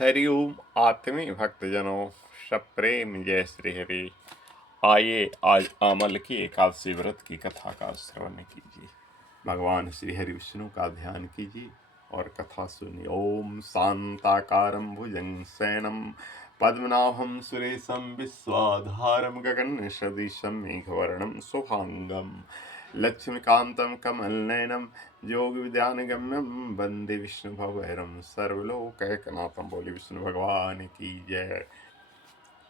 हरिओम आत्मीय भक्तजनों, सप्रेम जय श्री हरि। आइए आज आमल की एकादशी व्रत की कथा का श्रवण कीजिए। भगवान श्री हरि विष्णु का ध्यान कीजिए और कथा सुनिए। ओम शांताकारं भुजं शयनं पद्मनाभं सुरेशं विश्वाधारं गगन सदृशं मेघवर्णं शुभांगं लक्ष्मीकान्तं कमलनयनं योगविद्यानगम्यं वंदे विष्णु भवभैरं सर्वलोकैकनाथं। बोले विष्णु भगवान की जय।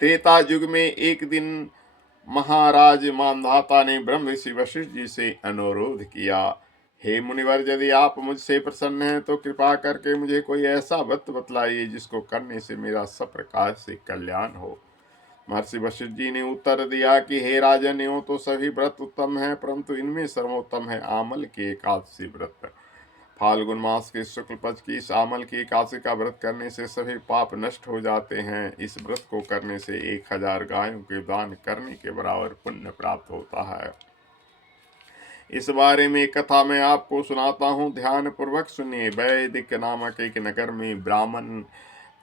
त्रेता युग में एक दिन महाराज मानधाता ने ब्रह्म ऋषि वशिष्ठ जी से अनुरोध किया, हे मुनिवर, यदि आप मुझसे प्रसन्न हैं तो कृपा करके मुझे कोई ऐसा व्रत बतलाइए जिसको करने से मेरा सब प्रकार से कल्याण हो। महर्षि वशिष्ठ जी ने उत्तर दिया कि हे राजन, यूं तो सभी व्रत उत्तम हैं, परंतु इनमें सर्वोत्तम है आमल की एकादशी व्रत। फाल्गुन मास के शुक्ल पक्ष की इस आमल की एकादशी का व्रत करने से सभी पाप नष्ट हो जाते हैं। इस व्रत को करने से 1000 गायों के दान करने के बराबर पुण्य प्राप्त होता है। इस बारे में कथा मैं आपको सुनाता हूँ, ध्यान पूर्वक सुनिए। वैदिक नामक एक नगर में ब्राह्मण,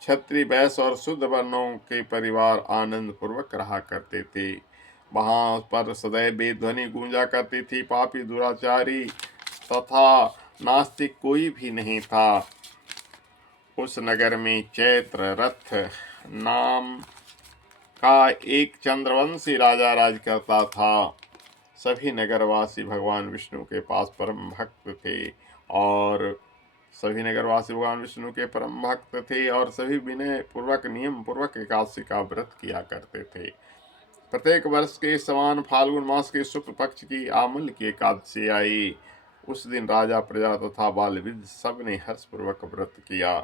क्षत्रिय, वैश्य और शुद्ध वर्णों के परिवार आनंद पूर्वक रहा करते थे। वहां पर सदैव वेद ध्वनि गूंजा करती थी। पापी, दुराचारी तथा नास्तिक कोई भी नहीं था। उस नगर में चैत्र रथ नाम का एक चंद्रवंशी राजा राज करता था। सभी नगरवासी भगवान विष्णु के पास परम भक्त थे और सभी विनय पूर्वक नियम पूर्वक एकादशी का व्रत किया करते थे। प्रत्येक वर्ष के समान फाल्गुन मास के शुक्ल पक्ष की आमल की एकादशी आई। उस दिन राजा, प्रजा तथा बाल वृद्ध सब ने हर्षपूर्वक व्रत किया।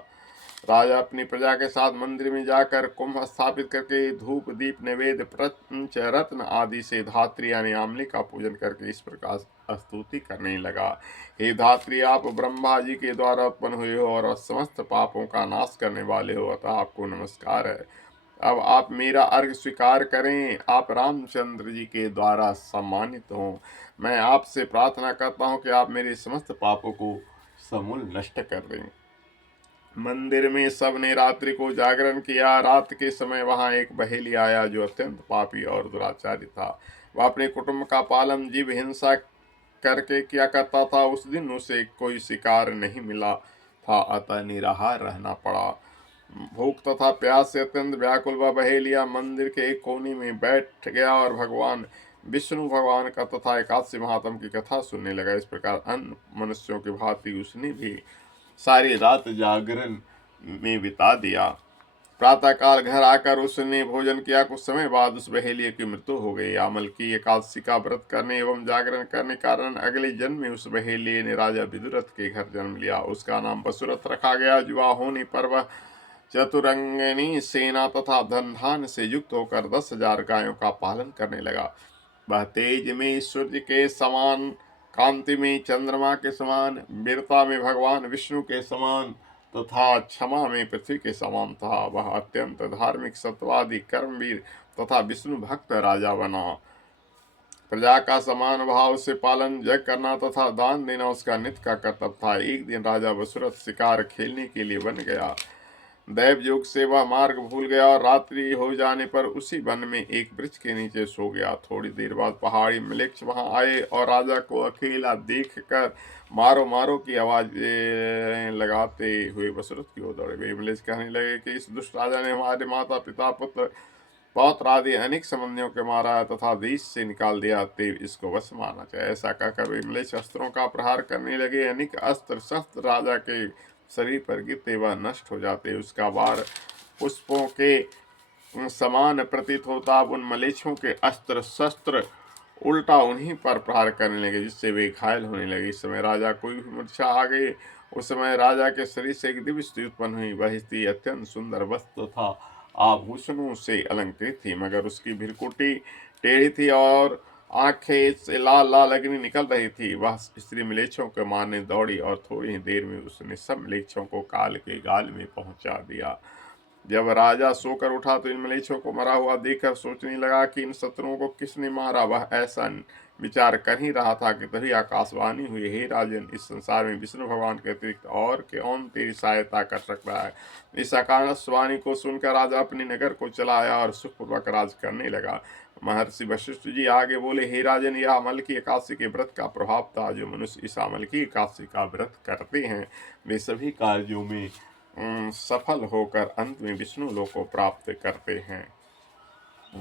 राजा अपनी प्रजा के साथ मंदिर में जाकर कुंभ स्थापित करके धूप दीप नैवेद्य पंच रत्न आदि से धात्री यानी आमले का पूजन करके इस प्रकार स्तुति करने लगा, हे धात्री, आप ब्रह्मा जी के द्वारा उत्पन्न हुए हो और समस्त पापों का नाश करने वाले हो, अतः आपको नमस्कार है। अब आप मेरा अर्घ्य स्वीकार करें। आप रामचंद्र जी के द्वारा सम्मानित हो। मैं आपसे प्रार्थना करता हूँ कि आप मेरे समस्त पापों को समूल नष्ट कर दें। मंदिर में सबने रात्रि को जागरण किया। रात के समय वहां एक बहेली आया जो अत्यंत पापी और दुराचारी था। वह अपने कुटुंब का पालन जीव हिंसा करके किया करता था। उस दिन उसे कोई शिकार नहीं मिला था, अतः निराहार रहना पड़ा। भूख तथा प्यास से अत्यंत व्याकुल वह बहेलिया मंदिर के एक कोने में बैठ गया और भगवान विष्णु भगवान का तथा एकादशी महात्म की कथा सुनने लगा। इस प्रकार अन्य मनुष्यों की भांति उसने भी सारी रात जागरण में बिता दिया। प्रातःकाल घर आकर उसने भोजन किया। कुछ समय बाद उस बहेलिये की मृत्यु हो गई। आमल की एकादशी का व्रत करने एवं जागरण करने कारण अगले जन्म में उस बहेलिये ने राजा विदुरथ के घर जन्म लिया। उसका नाम वसुरथ रखा गया। युवा होने पर वह चतुरंगिनी सेना तथा धन धान से युक्त होकर 10,000 गायों का पालन करने लगा। वह तेज में सूर्य के समान, कांति में चंद्रमा के समान, वीरता में भगवान विष्णु के समान तथा क्षमा में पृथ्वी के समान था। वह अत्यंत धार्मिक, सत्वादी, कर्मवीर तथा विष्णु भक्त राजा बना। प्रजा का समान भाव से पालन, जग करना तथा दान देना उसका नित्य का कर्तव्य था। एक दिन राजा वसुरथ शिकार खेलने के लिए वन गया। दैव योग से वह मार्ग भूल गया और रात्रि हो जाने पर उसी वन में एक वृक्ष के नीचे सो गया। थोड़ी देर बाद पहाड़ी म्लेच्छ वहां आए और राजा को अकेला देखकर मारो मारो की आवाज लगाते हुए वसुरथ की ओर दौड़े। वे म्लेच्छ कहने लगे कि इस दुष्ट राजा ने हमारे माता पिता पुत्र पौत्र आदि अनेक संबंधियों के मारा तथा देश से निकाल दिया, तेव इसको वश मारना चाहिए। ऐसा कहकर वे म्लेच्छ अस्त्रों का प्रहार करने लगे। अनेक अस्त्र शस्त्र राजा के शरीर पर गिरते वह नष्ट हो जाते। उसका वार पुष्पों के समान प्रतीत होता। उन मलेच्छों के अस्त्र शस्त्र उल्टा उन्हीं पर प्रहार करने लगे, जिससे वे घायल होने लगे। इस समय राजा को भी मूर्छा आ गई। उस समय राजा के शरीर से एक दिव्य स्त्री उत्पन्न हुई। वह स्त्री अत्यंत सुंदर वस्त्र था आभूषणों से अलंकृत थी, मगर उसकी भ्रुकुटी टेढ़ी थी और आंखें से लाल लाल अग्नि निकल रही थी। वह स्त्री म्लेच्छों को मारने दौड़ी और थोड़ी ही देर में उसने सब म्लेच्छों को काल के गाल में पहुंचा दिया। जब राजा सोकर उठा तो इन मलेच्छों को मरा हुआ देखकर सोचने लगा कि इन शत्रुओं को किसने मारा। वह ऐसा विचार कर ही रहा था कि तभी आकाशवाणी हुई, हे राजन, इस संसार में विष्णु भगवान के अतिरिक्त और कौन तेरी सहायता कर सकता है। इस आकाशवाणी को सुनकर राजा अपने नगर को चला आया और सुखपूर्वक राज करने लगा। महर्षि वशिष्ठ जी आगे बोले, हे राजन, यह अमल की एकादशी के व्रत का प्रभाव था। जो मनुष्य इस अमल की एकादशी का व्रत करते हैं वे सभी कार्यों में सफल होकर अंत में विष्णु लोक को प्राप्त करते हैं।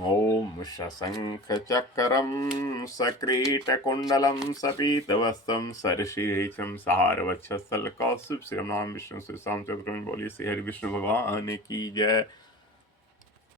ओम शशंख चक्रम सकृटकुंडलम सपीतवस्त्रम सरशीशम सहारवक्षस्थल कौस्तुभ श्रीराम विष्णु से शाम चतुर्मी। बोली श्री हरि विष्णु भगवान की जय।